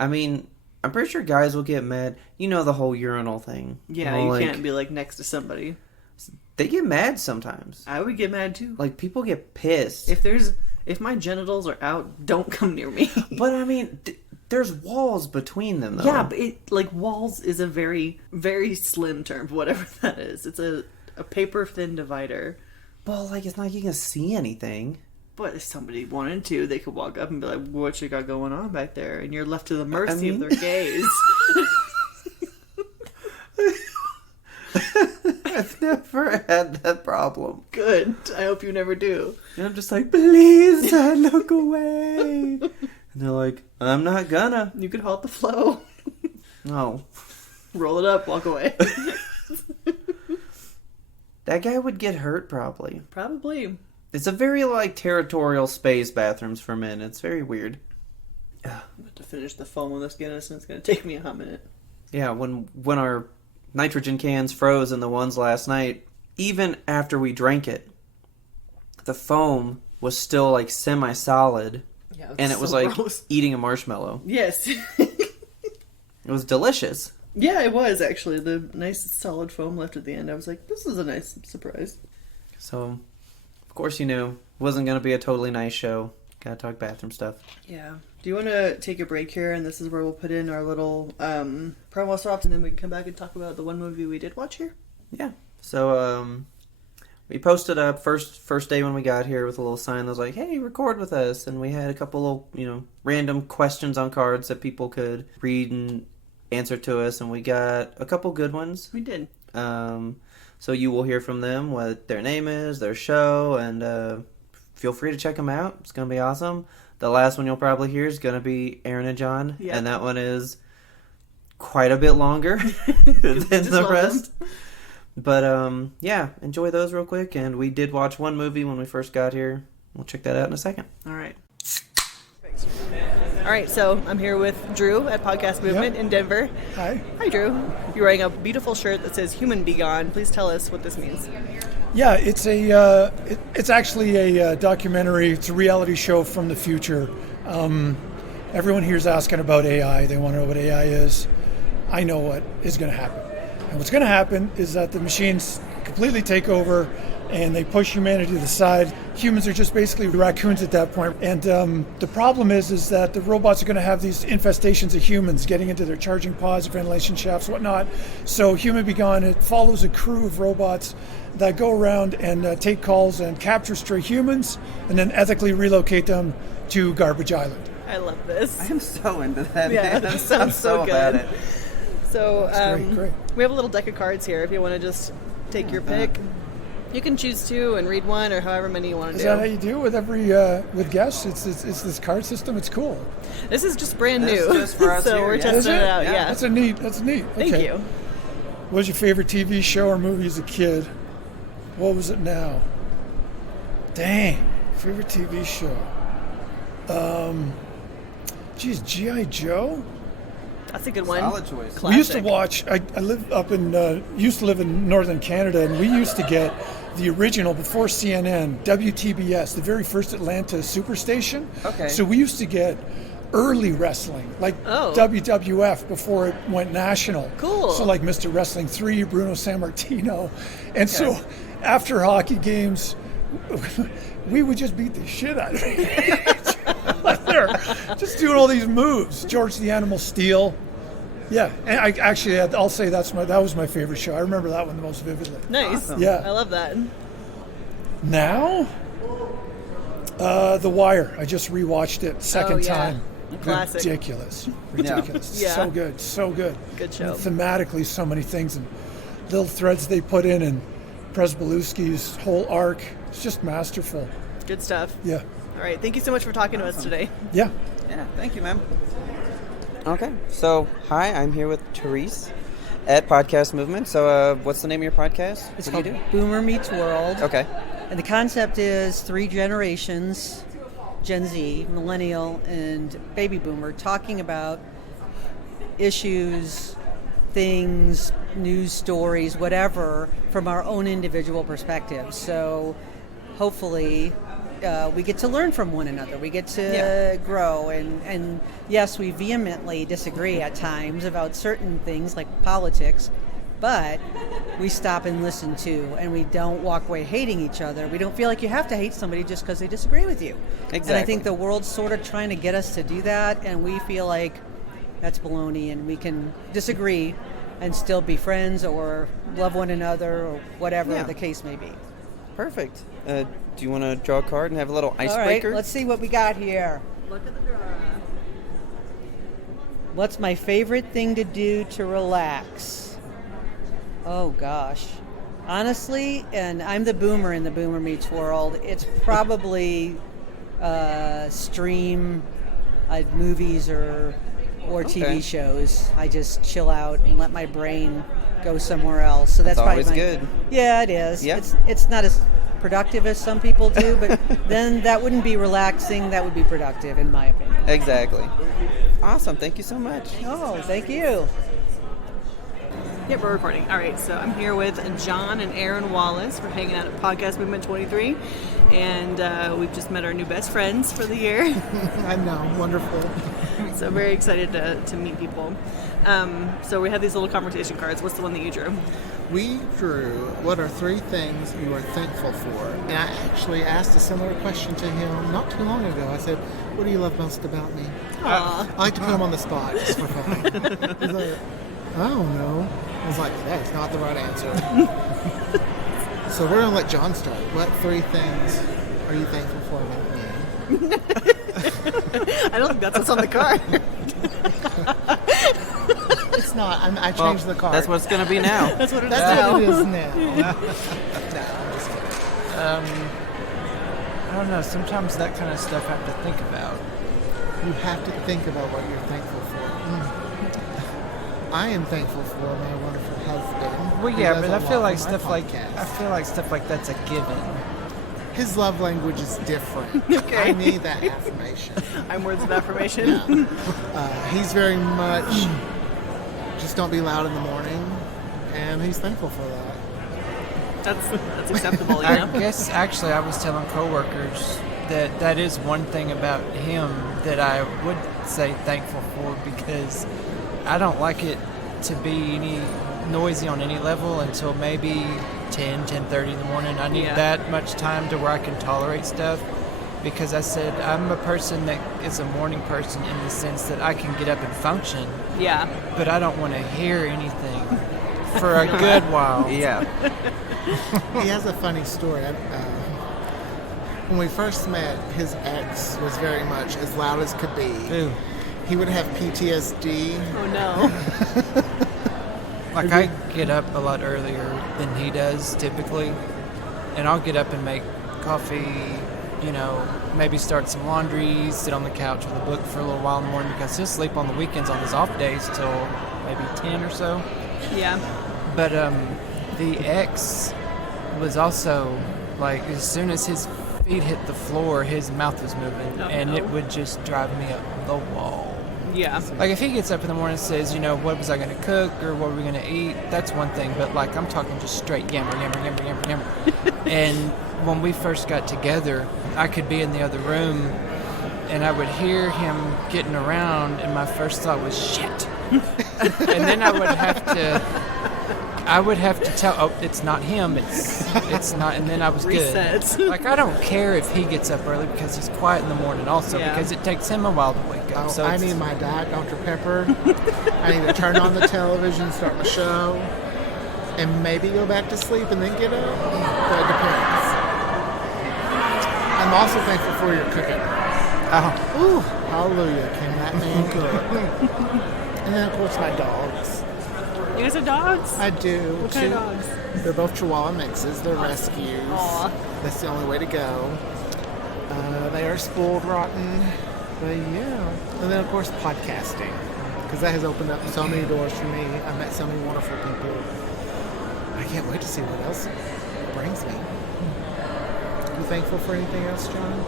I mean, I'm pretty sure guys will get mad. You know the whole urinal thing. Yeah, you know, you can't be like next to somebody. They get mad sometimes. I would get mad too. Like, people get pissed. If my genitals are out, don't come near me. But I mean, there's walls between them, though. Yeah, but walls is a very, very slim term, whatever that is. It's a paper thin divider. Well, like, it's not like you can see anything. But if somebody wanted to, they could walk up and be like, "What you got going on back there?" And you're left to the mercy of their gaze. I've never had that problem. Good. I hope you never do. And I'm just like, please, look away. And they're like, I'm not gonna. You could halt the flow. No. Roll it up, walk away. That guy would get hurt, probably. Probably. It's a very, like, territorial space bathrooms for men. It's very weird. I'm about to finish the foam on this Guinness, and it's going to take me a hot minute. Yeah, when our nitrogen cans froze in the ones last night, even after we drank it, the foam was still, like, semi-solid. Yeah, and it was so like gross. Eating a marshmallow. Yes. It was delicious. Yeah, it was, actually. The nice solid foam left at the end. I was like, this is a nice surprise. So, of course you knew. It wasn't going to be a totally nice show. Gotta talk bathroom stuff. Yeah. Do you want to take a break here? And this is where we'll put in our little promo swaps, and then we can come back and talk about the one movie we did watch here? Yeah. So, we posted up first day when we got here with a little sign that was like, hey, record with us. And we had a couple of, random questions on cards that people could read and answer to us. And we got a couple good ones. We did. So you will hear from them what their name is, their show, and feel free to check them out. It's going to be awesome. The last one you'll probably hear is going to be Aaron and John. Yep. And that one is quite a bit longer than the rest. But, yeah, enjoy those real quick. And we did watch one movie when we first got here. We'll check that out in a second. All right. All right, so I'm here with Drew at Podcast Movement in Denver. Hi. Hi, Drew. You're wearing a beautiful shirt that says "Human Be Gone." Please tell us what this means. Yeah, it's it's actually a documentary. It's a reality show from the future. Everyone here is asking about AI. They want to know what AI is. I know what is going to happen. And what's going to happen is that the machines completely take over and they push humanity to the side. Humans are just basically raccoons at that point. And the problem is that the robots are going to have these infestations of humans getting into their charging pods, ventilation shafts, whatnot. So Human Be Gone, it follows a crew of robots that go around and take calls and capture stray humans and then ethically relocate them to Garbage Island. I love this. I am so into that. Yeah, that sounds so good. About it. So great. We have a little deck of cards here if you want to just take your pick. You can choose two and read one or however many you want to do. Is that how you do it with every with guests? It's this card system. It's cool. This is just brand new. Just for us so here, we're yeah. testing it out. Yeah. That's neat. Okay. Thank you. What was your favorite TV show or movie as a kid? What was it now? Dang. Favorite TV show. Geez, G.I. Joe? That's a good one. Solid choice. Classic. We used to watch, I live up in, used to live in northern Canada, and we used to get the original, before CNN, WTBS, the very first Atlanta superstation. Okay. So we used to get early wrestling, like WWF before it went national. Cool. So like Mr. Wrestling 3, Bruno Sammartino. And so after hockey games, we would just beat the shit out of each other. Just doing all these moves. George the Animal Steel. Yeah, and I'll say that was my favorite show. I remember that one the most vividly. Nice. Awesome. Yeah. I love that. Now, The Wire. I just rewatched it second time. Classic. Ridiculous. Yeah. So good. Good show. And thematically, so many things and little threads they put in, and Presbeluski's whole arc. It's just masterful. Good stuff. Yeah. All right. Thank you so much for talking to us today. Yeah. Yeah, thank you, ma'am. Okay, so hi, I'm here with Therese at Podcast Movement. So what's the name of your podcast? It's What called do you do? Boomer Meets World. Okay. And the concept is 3 generations, Gen Z, Millennial, and Baby Boomer, talking about issues, things, news stories, whatever, from our own individual perspectives. So hopefully we get to learn from one another. We get to grow, and yes, we vehemently disagree at times about certain things like politics, but we stop and listen too, and we don't walk away hating each other. We don't feel like you have to hate somebody just because they disagree with you. Exactly. And I think the world's sort of trying to get us to do that, and we feel like that's baloney, and we can disagree and still be friends or love one another or whatever the case may be. Perfect. Do you want to draw a card and have a little All icebreaker? right, let's see what we got here. Look at the draw. What's my favorite thing to do to relax? Oh, gosh. Honestly, and I'm the boomer in the Boomer Meets World, it's probably stream movies or TV shows. I just chill out and let my brain go somewhere else. So that's probably always good. Yeah, it is. Yep. It's not as productive as some people do, but then that wouldn't be relaxing. That would be productive, in my opinion. Exactly. Awesome. Thank you so much. Oh, thank you. Yep, we're recording. All right, so I'm here with John and Aaron Wallace. We're hanging out at Podcast Movement 23, and we've just met our new best friends for the year. I know, wonderful. So very excited to meet people. So we have these little conversation cards. What's the one that you drew? We drew what are 3 things you are thankful for. And I actually asked a similar question to him not too long ago. I said, what do you love most about me? Aw. I like to put him on the spot just for fun. He's like, I don't know. I was like, that's not the right answer. So we're going to let John start. What 3 things are you thankful for about me? I don't think that's what's on the card. It's not. I changed the card. That's what it's going to be now. That's what it is That's now. what it is now. No, I'm just kidding. I don't know. Sometimes that kind of stuff I have to think about. You have to think about what you're thankful for. I am thankful for my wonderful husband. Well, who yeah, does but a I feel lot like for my stuff like podcast. that's a given. His love language is different. Okay. I need that affirmation. I'm words of affirmation. He's very much just don't be loud in the morning, and he's thankful for that. That's acceptable, you I know? guess actually I was telling coworkers that is one thing about him that I would say thankful for, because I don't like it to be any noisy on any level until maybe 10:30 in the morning. I need that much time to where I can tolerate stuff, because I said I'm a person that is a morning person in the sense that I can get up and function, Yeah. but I don't want to hear anything for a good while. Yeah. He has a funny story. When we first met, his ex was very much as loud as could be. Ooh. He would have PTSD. Oh, no. Like, I get up a lot earlier than he does typically, and I'll get up and make coffee, maybe start some laundry, sit on the couch with a book for a little while in the morning, because he'll sleep on the weekends on his off days till maybe 10 or so. Yeah. But the ex was also, like, as soon as his feet hit the floor, his mouth was moving, and it would just drive me up the wall. Yeah. Like, if he gets up in the morning and says, what was I going to cook or what were we going to eat, that's one thing. But, like, I'm talking just straight yammer. And when we first got together, I could be in the other room and I would hear him getting around, and my first thought was, shit. And then I would have to tell, oh, it's not him, it's not, and then I was Reset. good. Like, I don't care if he gets up early, because he's quiet in the morning also, because it takes him a while to wake up. So I need my Diet Dr. Pepper. I need to turn on the television, start my show, and maybe go back to sleep and then get up. But it depends. I'm also thankful for your cooking. Oh, Ooh, hallelujah, can that man cook? And then, of course, my dogs. You guys have dogs? I do. What kind of dogs? They're both Chihuahua mixes. They're rescues. Aw. That's the only way to go. They are spoiled rotten. But yeah. And then, of course, podcasting. Because that has opened up so many doors for me. I've met so many wonderful people. I can't wait to see what else it brings me. You thankful for anything else, John?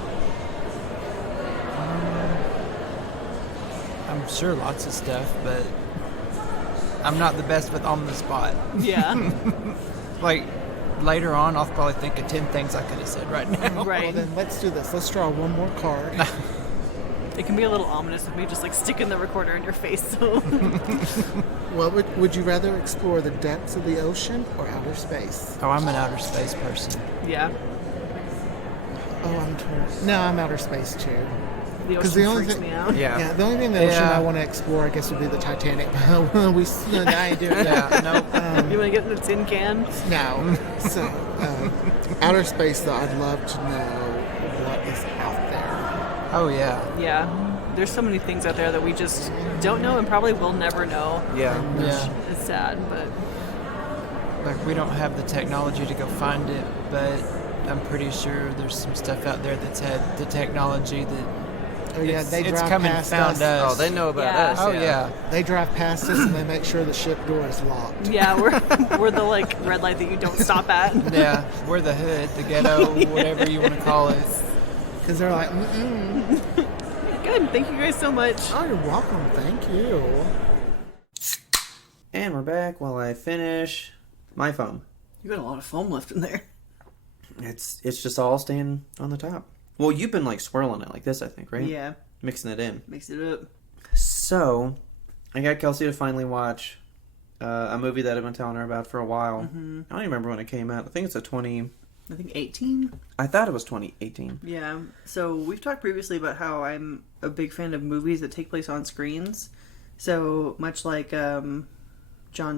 I'm sure lots of stuff, but I'm not the best with on the spot. Yeah. Like, later on, I'll probably think of 10 things I could have said right now. Well, Right. then let's do this. Let's draw one more card. It can be a little ominous of me just like sticking the recorder in your face. So. Well, would you rather explore the depths of the ocean or outer space? Oh, I'm an outer space person. Yeah. Oh, I'm torn. No, I'm outer space too. The 'Cause ocean the only freaks thing- me out. Yeah, the only thing in the ocean Yeah. I want to explore, I guess, would be the Titanic. I ain't doing that. Yeah, no. You want to get in the tin can? No. So, outer space, though, I'd love to know what is out there. Oh, yeah. Yeah. There's so many things out there that we just don't know and probably will never know. Yeah. Yeah. It's sad, but Like, we don't have the technology to go find it, but I'm pretty sure there's some stuff out there that's had the technology that Oh, yeah, it's, they it's drive come and past found us. Oh, they know about Yeah. us. Oh, yeah. They drive past us and they make sure the ship door is locked. yeah, we're the like red light that you don't stop at. Yeah, we're the hood, the ghetto, whatever you want to call it. Because they're like, mm-mm. Good. Thank you guys so much. Oh, you're welcome. Thank you. And we're back while I finish my foam. You got a lot of foam left in there. It's just all staying on the top. Well, you've been like swirling it like this, I think, right? Yeah. Mixing it in. Mix it up. So, I got Kelsey to finally watch a movie that I've been telling her about for a while. Mm-hmm. I don't even remember when it came out. I think it's I think 18. I thought it was 2018. Yeah. So we've talked previously about how I'm a big fan of movies that take place on screens. So much like John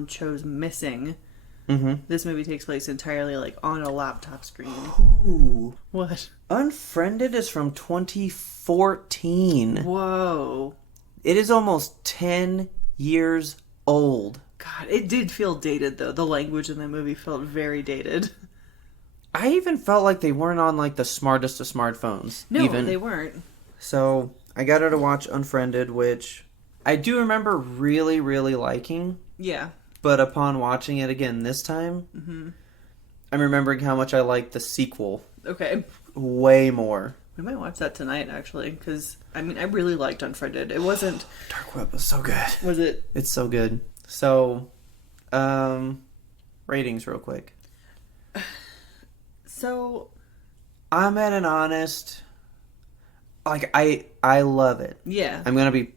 Cho's Missing, Mm-hmm. this movie takes place entirely like on a laptop screen. Ooh. What? Unfriended is from 2014. Whoa. It is almost 10 years old. God, it did feel dated though. The language in that movie felt very dated. I even felt like they weren't on like the smartest of smartphones. No, even. they weren't. So I got her to watch Unfriended, which I do remember really, really liking. Yeah. But upon watching it again this time, I'm remembering how much I liked the sequel Okay. way more. We might watch that tonight, actually, because, I mean, I really liked Unfriended. It wasn't... Dark Web was so good. Was it... It's so good. So, ratings real quick. So... I'm at an honest... Like, I love it. Yeah. I'm going to be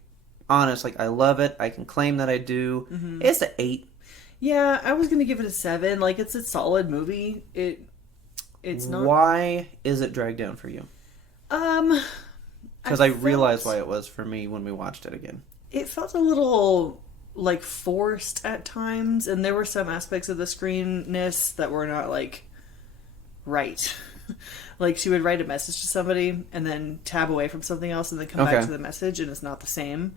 honest. Like, I love it. I can claim that I do. It's an 8. Yeah, I was going to give it a 7. Like, it's a solid movie. It's not... Why is it dragged down for you? Because I realized why it was for me when we watched it again. It felt a little, like, forced at times, and there were some aspects of the screenness that were not, like, right. Like, she would write a message to somebody, and then tab away from something else, and then come back to the message, and it's not the same.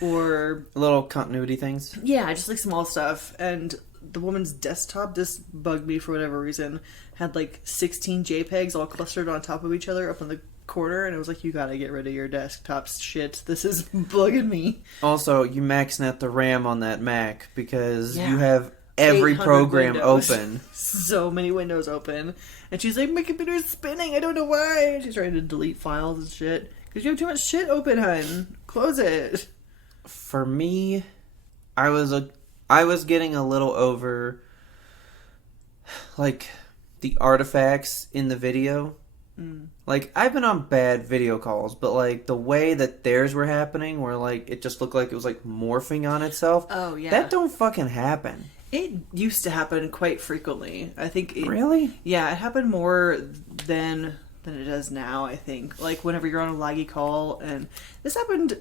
Or... Little continuity things. Yeah, just, like, small stuff. And the woman's desktop, this bugged me for whatever reason, had, like, 16 JPEGs all clustered on top of each other up in the corner, and it was like, you gotta get rid of your desktop's shit. This is bugging me. Also, you maxing out the RAM on that Mac because Yeah. you have every 800 program windows. open. So many windows open. And she's like, my computer's spinning, I don't know why. She's trying to delete files and shit. Because you have too much shit open, hun. Close it. For me, I was getting a little over like the artifacts in the video. Like, I've been on bad video calls, but like the way that theirs were happening, where like it just looked like it was like morphing on itself. Oh, yeah. That don't fucking happen. It used to happen quite frequently. I think it... Really? Yeah, it happened more than it does now, I think. Like, whenever you're on a laggy call, and this happened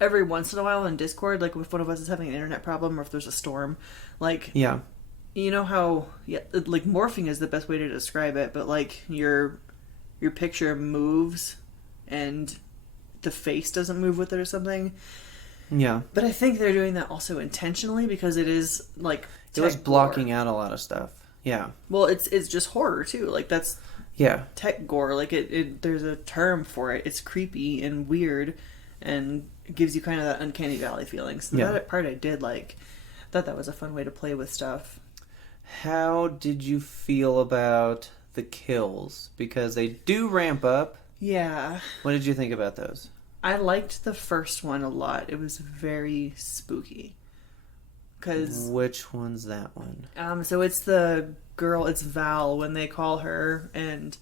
every once in a while in Discord, like if one of us is having an internet problem or if there's a storm. Like, Yeah. you know how, yeah, like, morphing is the best way to describe it, but, like, your picture moves and the face doesn't move with it or something. Yeah. But I think they're doing that also intentionally because it is, like, It was tech blocking gore. out a lot of stuff. Yeah. Well, it's just horror, too. Like, that's Yeah. tech gore. Like, it there's a term for it. It's creepy and weird and it gives you kind of that uncanny valley feeling. So Yeah. that part I did like. I thought that was a fun way to play with stuff. How did you feel about the kills? Because they do ramp up. Yeah. What did you think about those? I liked the first one a lot. It was very spooky. Because... Which one's that one? So it's the girl, it's Val, when they call her and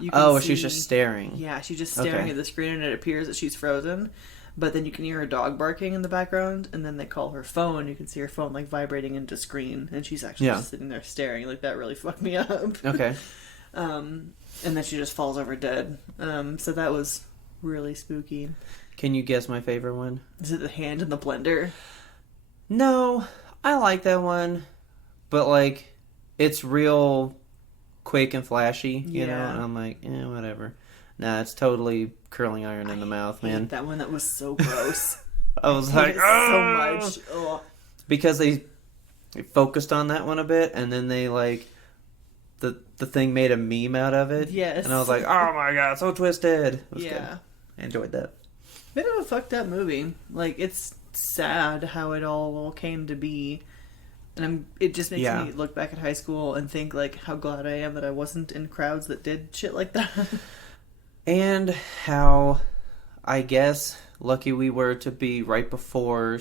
you can see, she's just staring. Yeah, she's just staring at the screen and it appears that she's frozen. But then you can hear her dog barking in the background, and then they call her phone. You can see her phone like vibrating into screen, and she's actually just sitting there staring. Like, that really fucked me up. Okay. And then she just falls over dead. So that was really spooky. Can you guess my favorite one? Is it the hand in the blender? No, I like that one, but like, it's real quick and flashy, you know. And I'm like, whatever. Nah, it's totally curling iron in the mouth, man. That one, that was so gross. I was like, so much. Ugh. Because they focused on that one a bit, and then they like the thing made a meme out of it. Yes. And I was like, oh my god, so twisted. It was good. Yeah. I enjoyed that. Bit of a fucked up movie. Like, it's sad how it all came to be. And it just makes me look back at high school and think, like, how glad I am that I wasn't in crowds that did shit like that. And how, I guess, lucky we were to be right before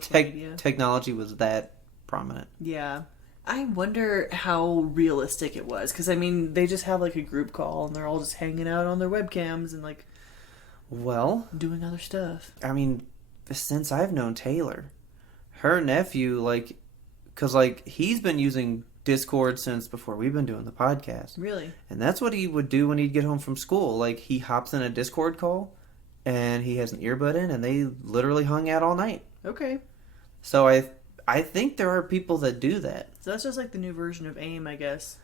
technology was that prominent. Yeah. I wonder how realistic it was. Because, I mean, they just have, like, a group call and they're all just hanging out on their webcams and, like, doing other stuff. I mean, since I've known Taylor, her nephew, like, because, like, he's been using Discord since before we've been doing the podcast. Really? And that's what he would do when he'd get home from school. Like, he hops in a Discord call, and he has an earbud in, and they literally hung out all night. Okay. So I think there are people that do that. So that's just like the new version of AIM, I guess.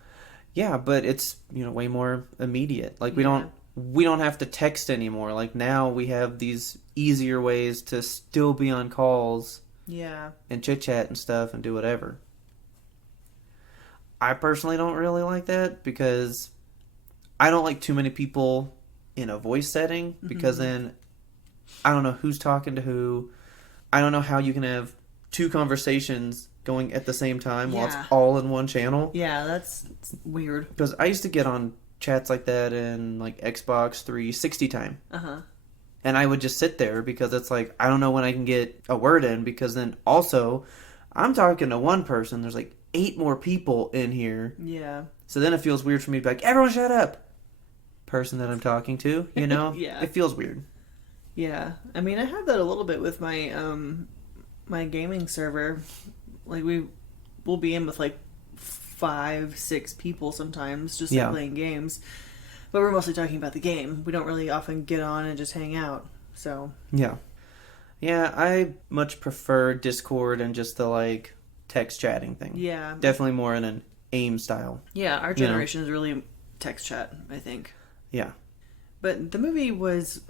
Yeah, but it's, way more immediate. Like, we don't have to text anymore. Like, now we have these easier ways to still be on calls. Yeah. And chit-chat and stuff and do whatever. I personally don't really like that because I don't like too many people in a voice setting because then I don't know who's talking to who. I don't know how you can have two conversations going at the same time while it's all in one channel. Yeah, that's weird. Because I used to get on chats like that in like Xbox 360 time. Uh-huh. And I would just sit there because it's like, I don't know when I can get a word in because then also I'm talking to one person. There's like 8 more people in here. Yeah. So then it feels weird for me to be like, everyone shut up. Person that I'm talking to, Yeah. It feels weird. Yeah. I mean, I have that a little bit with my my gaming server. Like, we'll be in with like 5-6 people sometimes just like playing games. But we're mostly talking about the game. We don't really often get on and just hang out. So. Yeah. Yeah, I much prefer Discord and just the like text chatting thing. Yeah. Definitely more in an AIM style. Yeah, our generation is really text chat, I think. Yeah. But the movie was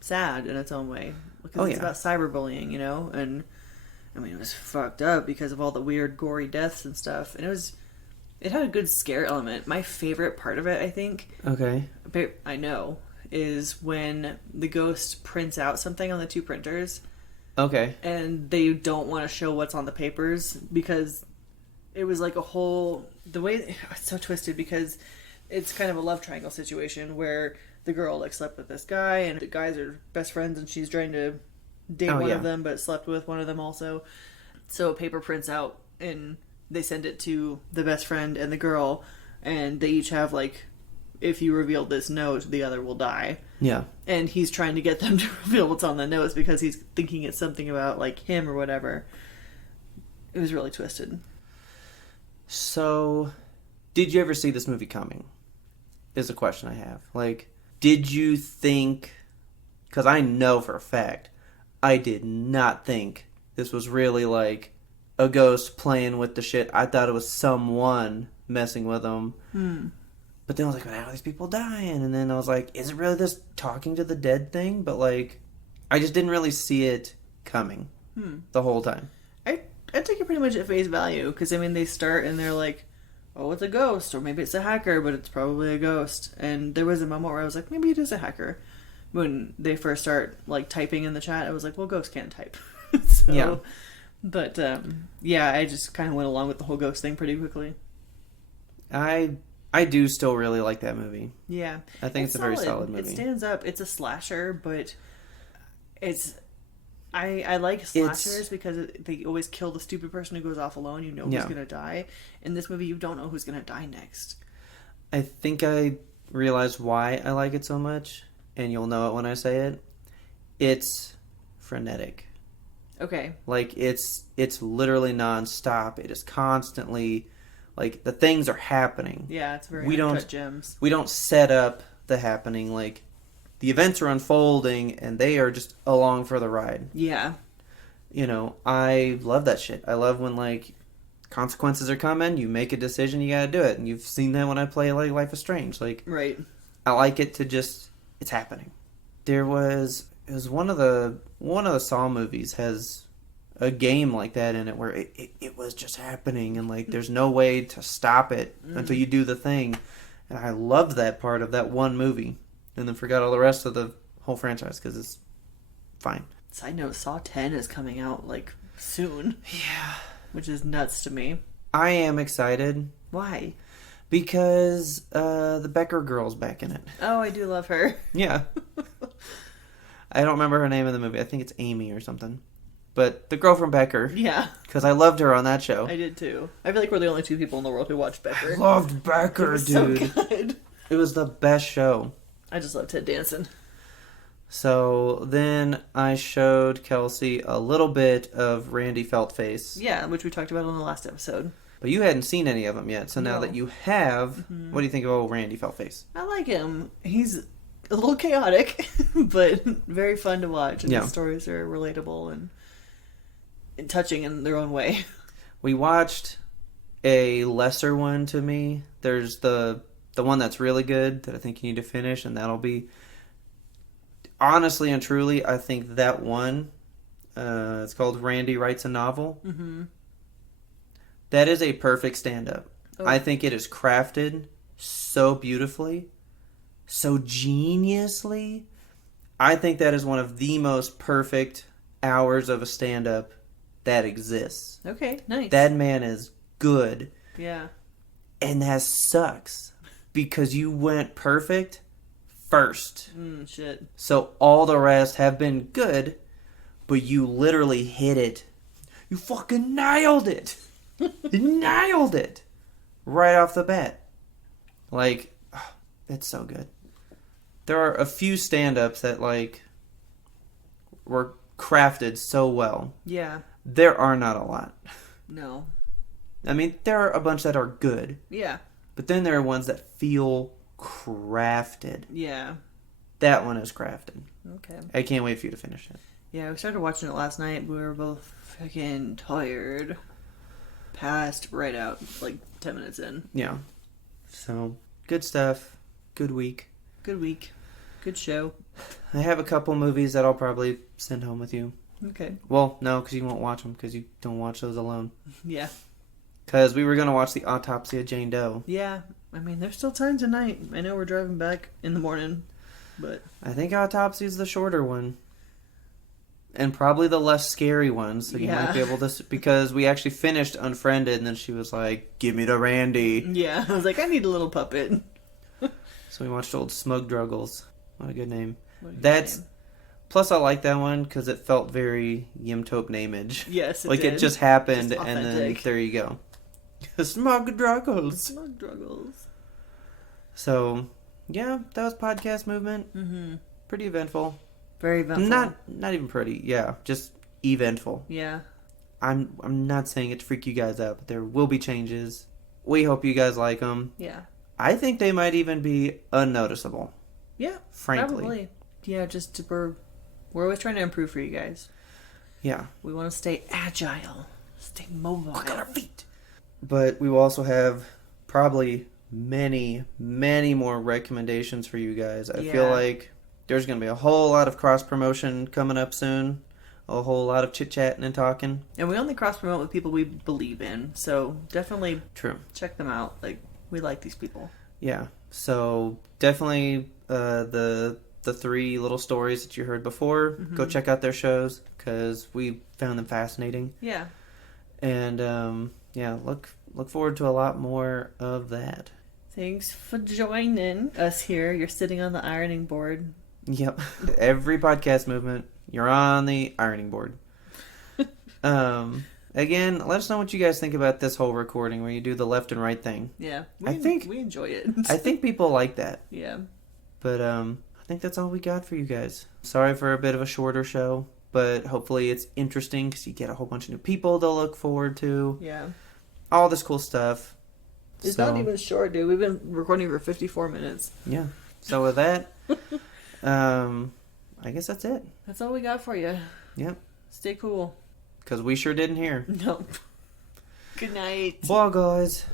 sad in its own way. Because it's about cyberbullying, And, I mean, it was fucked up because of all the weird, gory deaths and stuff. And it had a good scare element. My favorite part of it, I think... Okay. I know, is when the ghost prints out something on the 2 printers... Okay. And they don't want to show what's on the papers because it was like a whole... The way... It's so twisted because it's kind of a love triangle situation where the girl like slept with this guy and the guys are best friends and she's trying to date one of them but slept with one of them also. So a paper prints out and they send it to the best friend and the girl and they each have like, if you reveal this note, the other will die. Yeah. And he's trying to get them to reveal what's on the notes because he's thinking it's something about, like, him or whatever. It was really twisted. So, did you ever see this movie coming? Is a question I have. Like, did you think... Because I know for a fact, I did not think this was really, like, a ghost playing with the shit. I thought it was someone messing with them. But then I was like, how are these people dying? And then I was like, is it really this talking to the dead thing? But, like, I just didn't really see it coming the whole time. I take it pretty much at face value. Because, I mean, they start and they're like, oh, it's a ghost. Or maybe it's a hacker, but it's probably a ghost. And there was a moment where I was like, maybe it is a hacker. When they first start, like, typing in the chat, I was like, well, ghosts can't type. So, yeah. But, I just kind of went along with the whole ghost thing pretty quickly. I do still really like that movie. Yeah. I think it's a very solid movie. It stands up. It's a slasher, but it's I like slashers because they always kill the stupid person who goes off alone. You know who's going to die. In this movie, you don't know who's going to die next. I think I realized why I like it so much, and you'll know it when I say it. It's frenetic. Okay. Like, it's literally nonstop. It is constantly, like, the things are happening. Yeah, it's very uncut gems. We don't set up the happening. Like, the events are unfolding, and they are just along for the ride. Yeah. You know, I love that shit. I love when, like, consequences are coming, you make a decision, you gotta do it. And you've seen that when I play, like, Life is Strange. Like, right. I like it to just, it's happening. It was one of the Saw movies has a game like that in it where it was just happening, and, like, there's no way to stop it until you do the thing. And I loved that part of that one movie. And then forgot all the rest of the whole franchise because it's fine. Side note, Saw 10 is coming out, like, soon. Yeah. Which is nuts to me. I am excited. Why? Because the Becker girl's back in it. Oh, I do love her. Yeah. I don't remember her name in the movie. I think it's Amy or something. But the girl from Becker. Yeah. Because I loved her on that show. I did too. I feel like we're the only two people in the world who watched Becker. I loved Becker, dude. So good. It was the best show. I just love Ted Danson. So then I showed Kelsey a little bit of Randy Feltface. Yeah, which we talked about on the last episode. But you hadn't seen any of them yet. So now that you have, what do you think of old Randy Feltface? I like him. He's a little chaotic, but very fun to watch. And his stories are relatable and touching in their own way. We watched a lesser one to me. There's the one that's really good that I think you need to finish, and that'll be... Honestly and truly, I think that one, it's called Randy Writes a Novel. Mm-hmm. That is a perfect stand-up. Oh. I think it is crafted so beautifully, so geniusly. I think that is one of the most perfect hours of a stand-up that exists. Okay, nice. That man is good. Yeah. And that sucks because you went perfect first. Shit. So all the rest have been good, but you literally hit it. You fucking nailed it. You nailed it. Right off the bat. Like, oh, it's so good. There are a few stand-ups that, like, were crafted so well. Yeah. There are not a lot. No. I mean, there are a bunch that are good. Yeah. But then there are ones that feel crafted. Yeah. That one is crafted. Okay. I can't wait for you to finish it. Yeah, we started watching it last night. We were both fucking tired. Passed right out, like 10 minutes in. Yeah. So, good stuff. Good week. Good week. Good show. I have a couple movies that I'll probably send home with you. Okay. Well, no, because you won't watch them, because you don't watch those alone. Yeah. Because we were going to watch The Autopsy of Jane Doe. Yeah. I mean, there's still time tonight. I know we're driving back in the morning, but... I think Autopsy is the shorter one. And probably the less scary one, so you might be able to... Because we actually finished Unfriended, and then she was like, give me the Randy. Yeah, I was like, I need a little puppet. So we watched old Smug Druggles. What a good name. That's... Name. Plus, I like that one because it felt very YMBToAP name-age. Yes, it just happened, just and then there you go. Smug Druggles. Smug Druggles. So, yeah, that was Podcast Movement. Mm-hmm. Pretty eventful. Very eventful. Not even pretty. Yeah, just eventful. Yeah. I'm not saying it to freak you guys out, but there will be changes. We hope you guys like them. Yeah. I think they might even be unnoticeable. Yeah. Frankly. Probably. Yeah, just we're always trying to improve for you guys. Yeah. We want to stay agile, stay mobile. Look on our feet. But we will also have probably many, many more recommendations for you guys. I feel like there's going to be a whole lot of cross-promotion coming up soon. A whole lot of chit-chatting and talking. And we only cross-promote with people we believe in. So definitely check them out. Like, we like these people. Yeah. So definitely the three little stories that you heard before, go check out their shows because we found them fascinating. Yeah. And look forward to a lot more of that. Thanks for joining us here. You're sitting on the ironing board. Yep. Every Podcast Movement you're on the ironing board. Again, let us know what you guys think about this whole recording where you do the left and right thing. Yeah. I think we enjoy it. I think people like that. Yeah. But I think that's all we got for you guys. Sorry for a bit of a shorter show, but hopefully it's interesting because you get a whole bunch of new people to look forward to. Yeah. All this cool stuff. It's not even short, dude. We've been recording for 54 minutes. Yeah. So with that, I guess that's it. That's all we got for you. Yep. Stay cool. Because we sure didn't hear. No. Good night. Bye, guys.